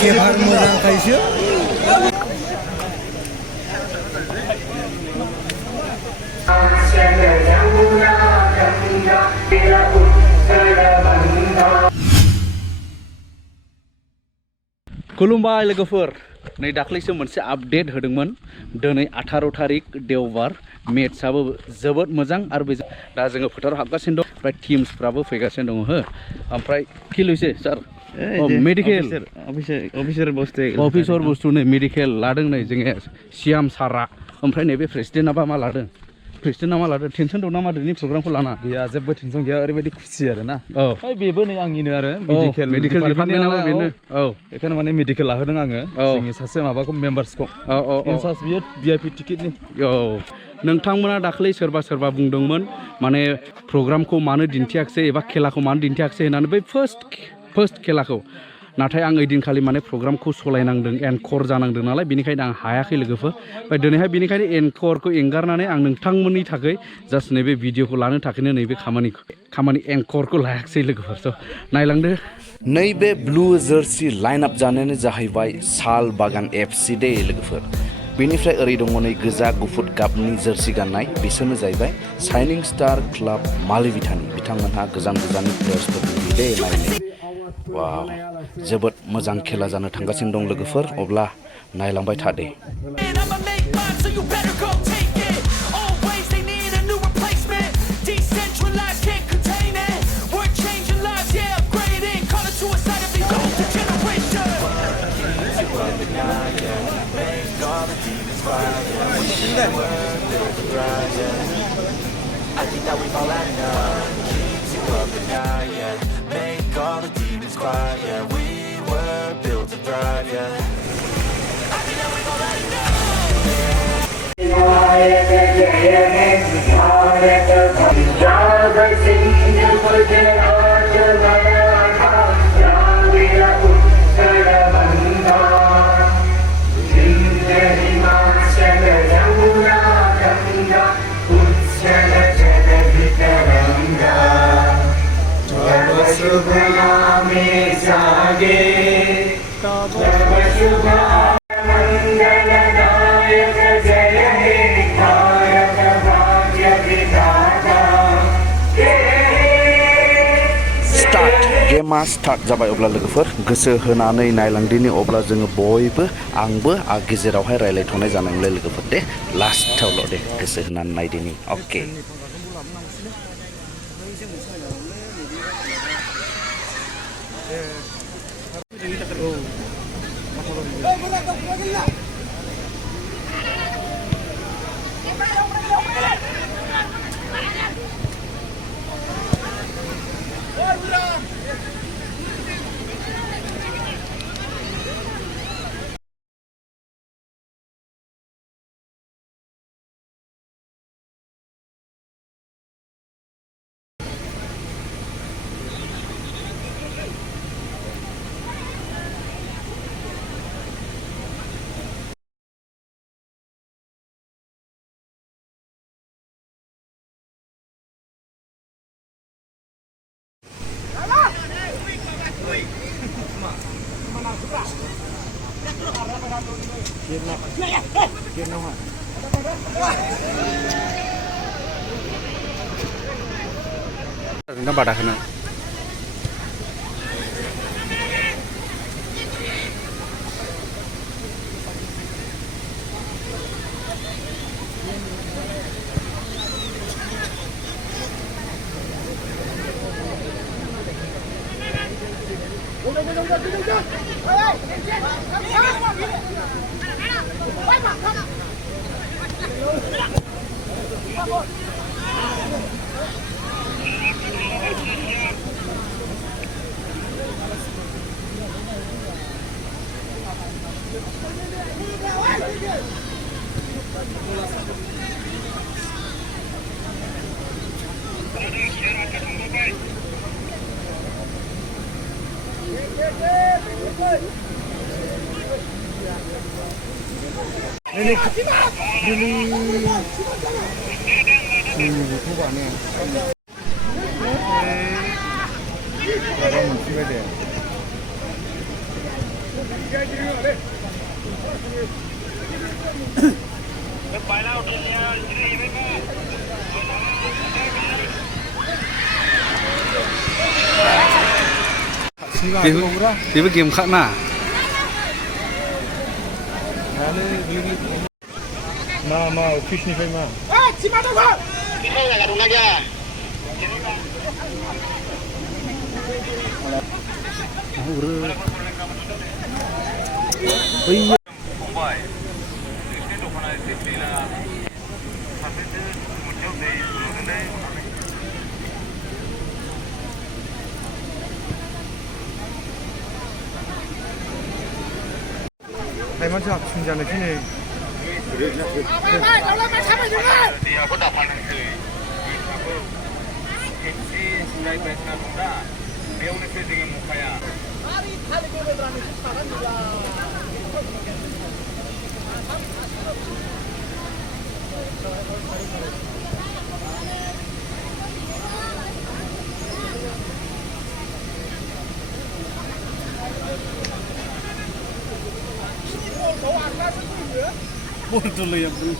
केभार मोजांखायसो खुलुमबाय लोगोफोर नै दाख्लैसो मोनसे आपडेट होदोंमोन दिनै 18 तारिख देवबार मेट्सआबो जोबोद मोजां आरो बेजों दा जोङो फोथाराव हाबगासिनो दं ओमफ्राय टीम्सफ्राबो फैगासिनो दङ हो ओमफ्राय खिलुसे सार मेडिकेल अफिसर बुस्थु नै मेडिकेल लादों नै जोङो सियाम सारा ओमफ्राय नैबे प्रेसिडेन्टआ मा लादों प्रेसिडेन्टआ मा लादों टेनसन दं नामा दिनै प्रग्रामखौ लाना गैया जेबो टेनसन गैया ओरैबायदि खुसि आरो ना औ बेबो नै आंनिनो आरो मेडिकेल डिपार्टमेन्टआबो बेनो औ बेखायनो माने मेडिकेल लाहोदों आङो जोंनि सासे माबाखौ मेम्बार्सखौ इनचार्ज बियो भिआइपि टिकेटनि औ नोंथांमोना दाख्लै सोरबा बुंदोंमोन माने प्रग्रामखौ मानो दिन्थियाखिसै एबा खेलाखौ मानो दिन्थियाखिसै होननानै बै फार्स्ट खेलाखौ नाथाय आं ओइदिनखालि माने प्रग्रामखौ सलायनांदों एनकर जानांदों नालाय बेनिखायनो आं हायाखै लोगोफोर ओमफ्राय दिनैहाय बेनिखायनो एनकरखौ एंगारनानै आं नोंथांमोननि थाखाय जास्ट नैबे भिडिअखौ लानो थाखायनो नैबे खामानि एंकरखौ लायाखिसै लोगोफोर स' नायलांदो नैबे ब्लु जार्सि लाइनआप जानायानो जाहैबाय साल बागान एफसि दे लोगोफोर बेनिफ्राय ओरै दङ नै गोजा गुफुर गाबनि जार्सि गाननाय बिसोरनो जाहैबाय शाइनिं स्टार क्लाब मालिभिटानि बिथांमोनहा गोजान गोजाननि प्लेयार्सफोर दे नायनो वाव जोबोद मोजां खेला जानो थांगासिनो दं लोगोफोर अब्ला नायलांबाय था दे I think that we've all had enough. Keeps you up at night, yeah. Make all the demons quiet, yeah. We were built to thrive, yeah. I think that we've all had enough. गेमा start जाबाय अब्ला लोगोफोर गोसो होनानै नायलांदिनि अब्ला जोङो बयबो आंबो गेजेरावहाय रायलायथ'नाय जानांलाय लोगोफोर दे लास्टावल' दे गोसो होनानै नायदिनि अके नोंथां बादाखौनो Tiba game kak na. Ma fish ni kai ma. Hai macam sunjang lagi ni. Betul ya, betul.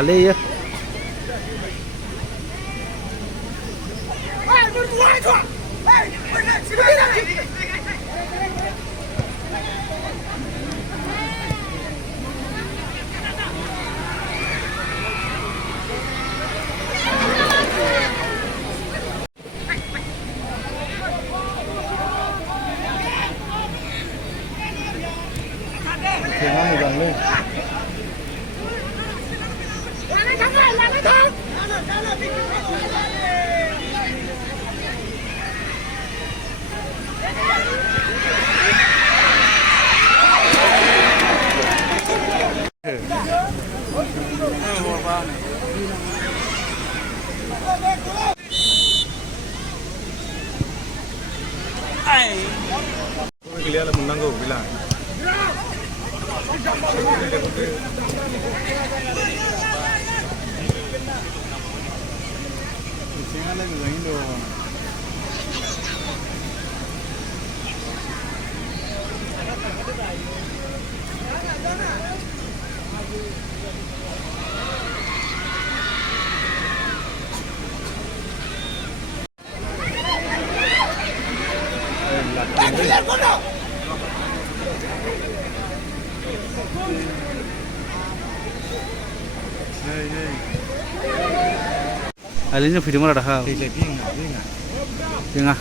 Ale ya. Alinnya video mana dah? Tengah.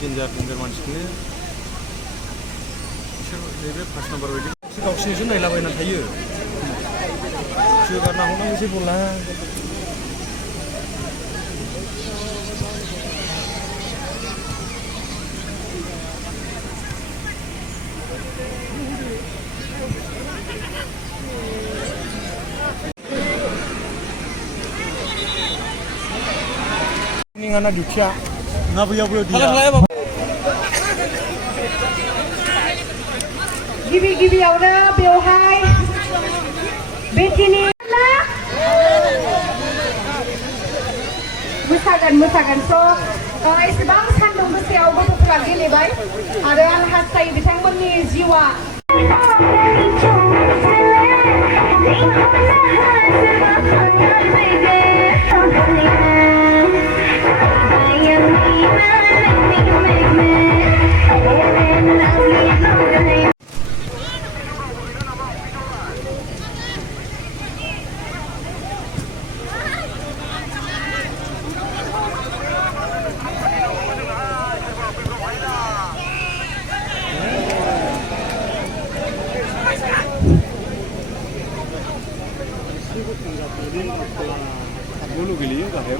Ginger मानसिखौनो बिसोर नैबे फार्स्ट नाम्बार बायदि गावसिनिसो नायलाबायना थायो जोगारना हरनांगौसै बला ini ngana dukia ngabuya-buya dia गिबि-गिबियावनो बेवहाय बेटिनि मोसागोन स' एसेबां सान्दुं गोसायाव गथ'फोरा गेलेबाय आरो आं हास्थायो बिथांमोननि जिउआ Dulu geli enggak ya?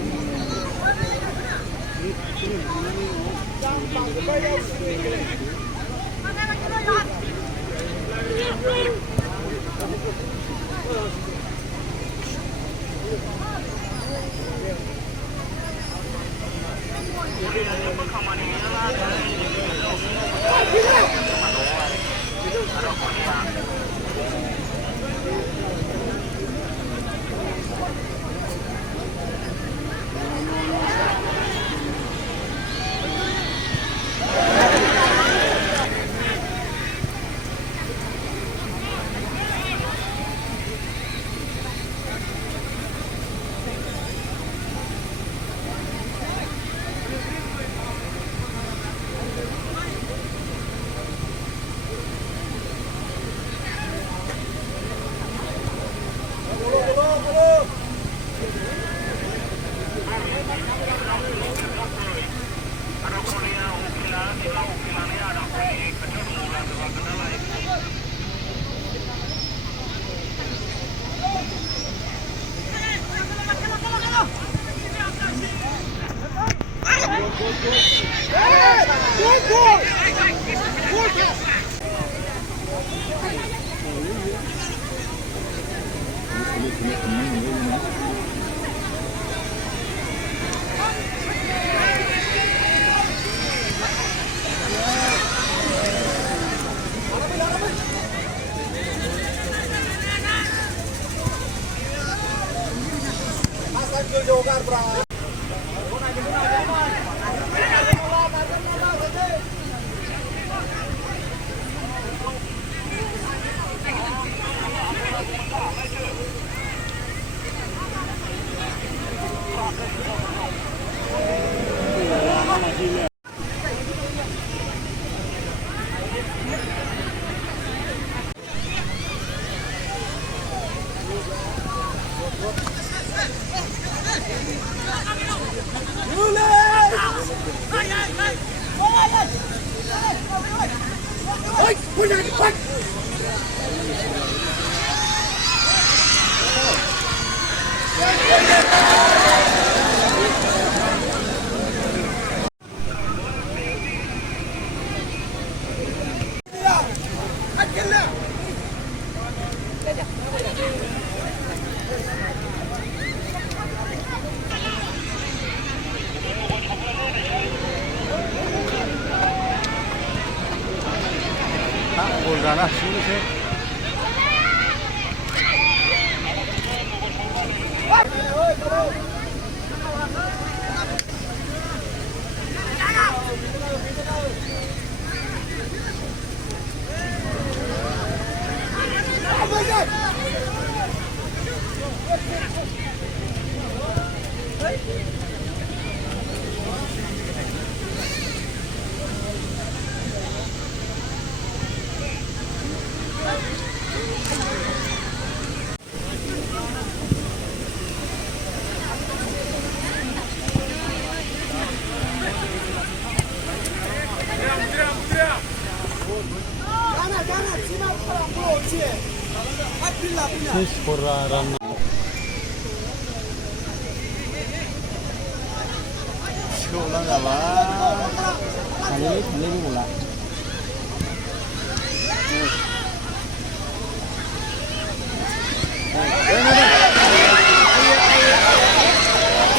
Bolgana, sini sih.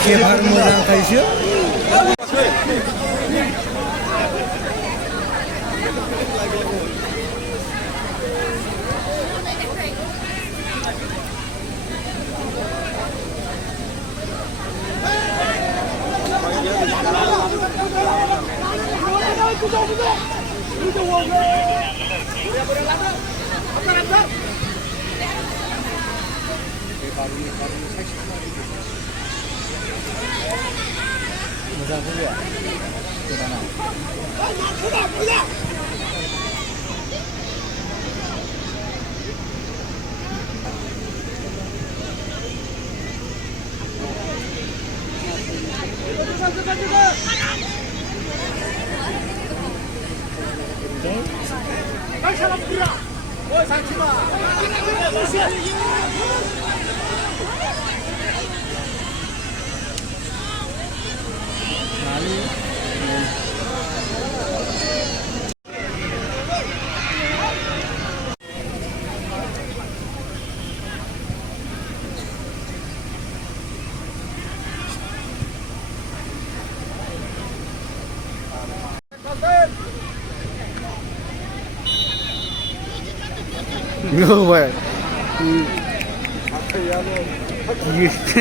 केफार मोजांखायसो No way. Hãy subscribe cho kênh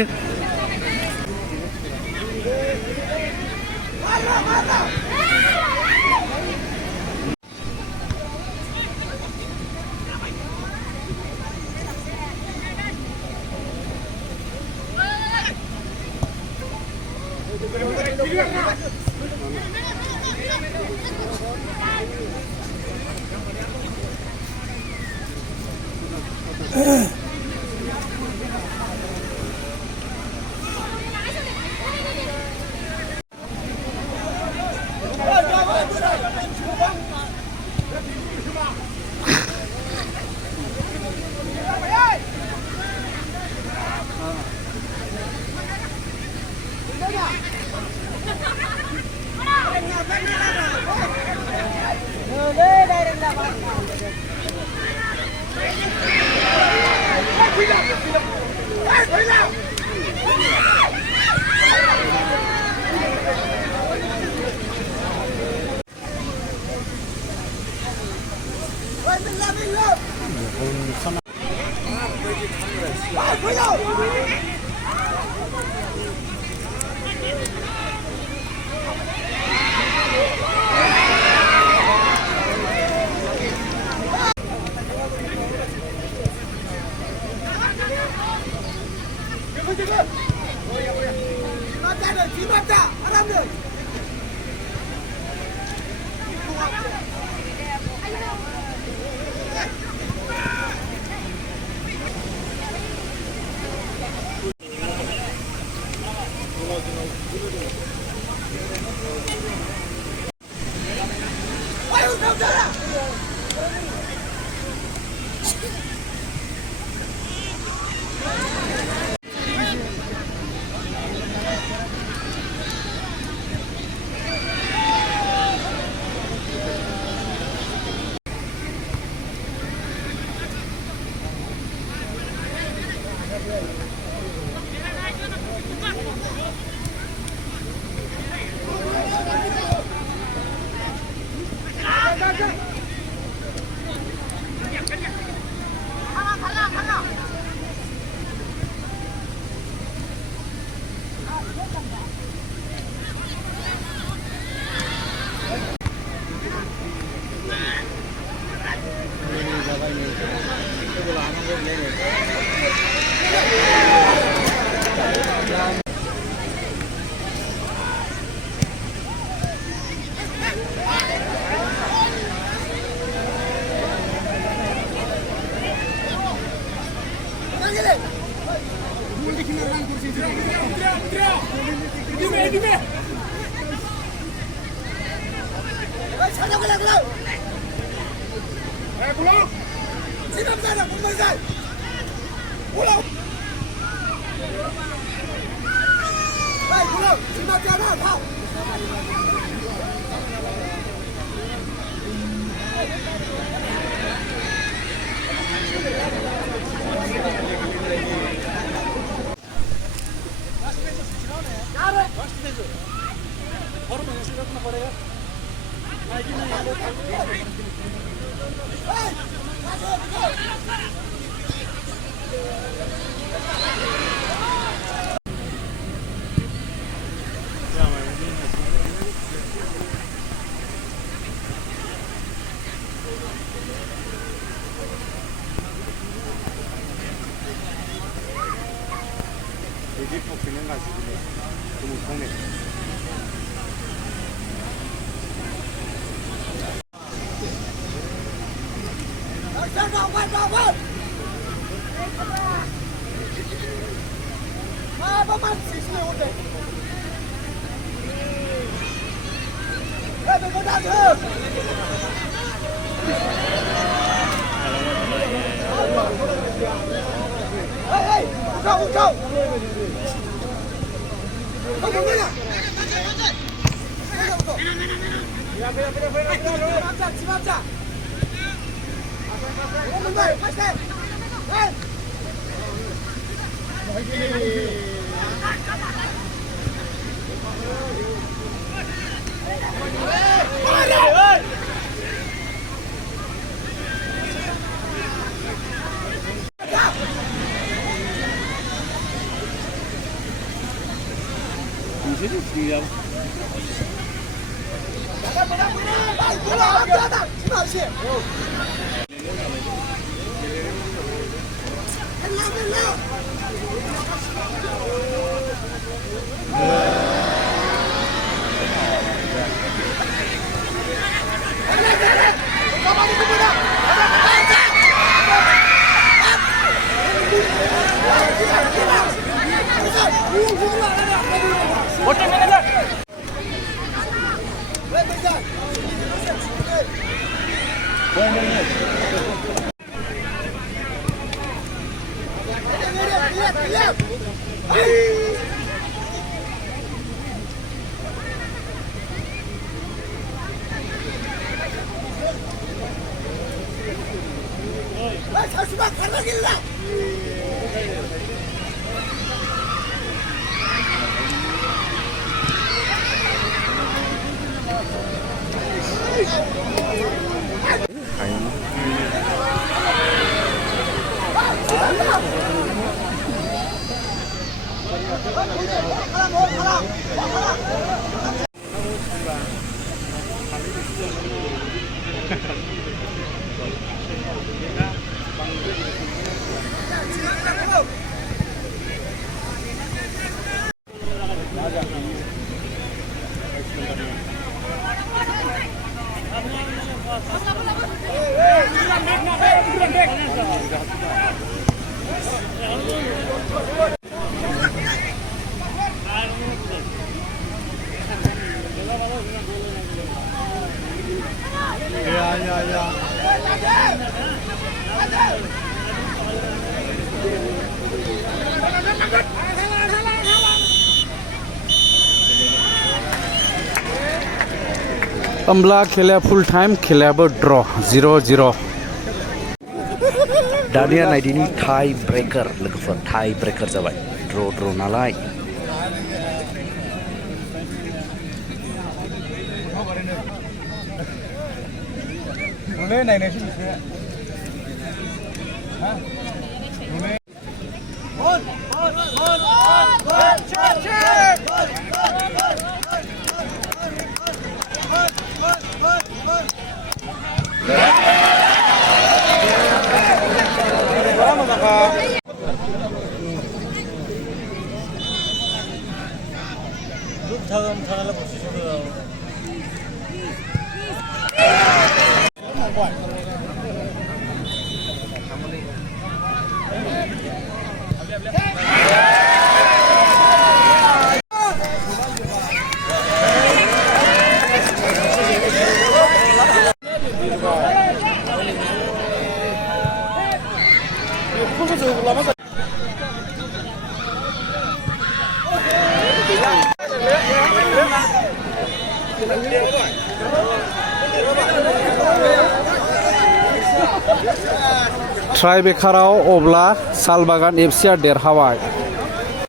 Ghiền Mì Gõ để không bỏ lỡ những video hấp dẫn. होमब्ला खेलाया फुल टाइम खेलायाबो ड्र 0-0 दानिया नायदिनि टाइ ब्रेकार लोगोफोर टाइ ब्रेकार जाबाय ड्र नालाय ट्राइबेकाराव अब्ला सालबागान एफसिआ देरहाबाय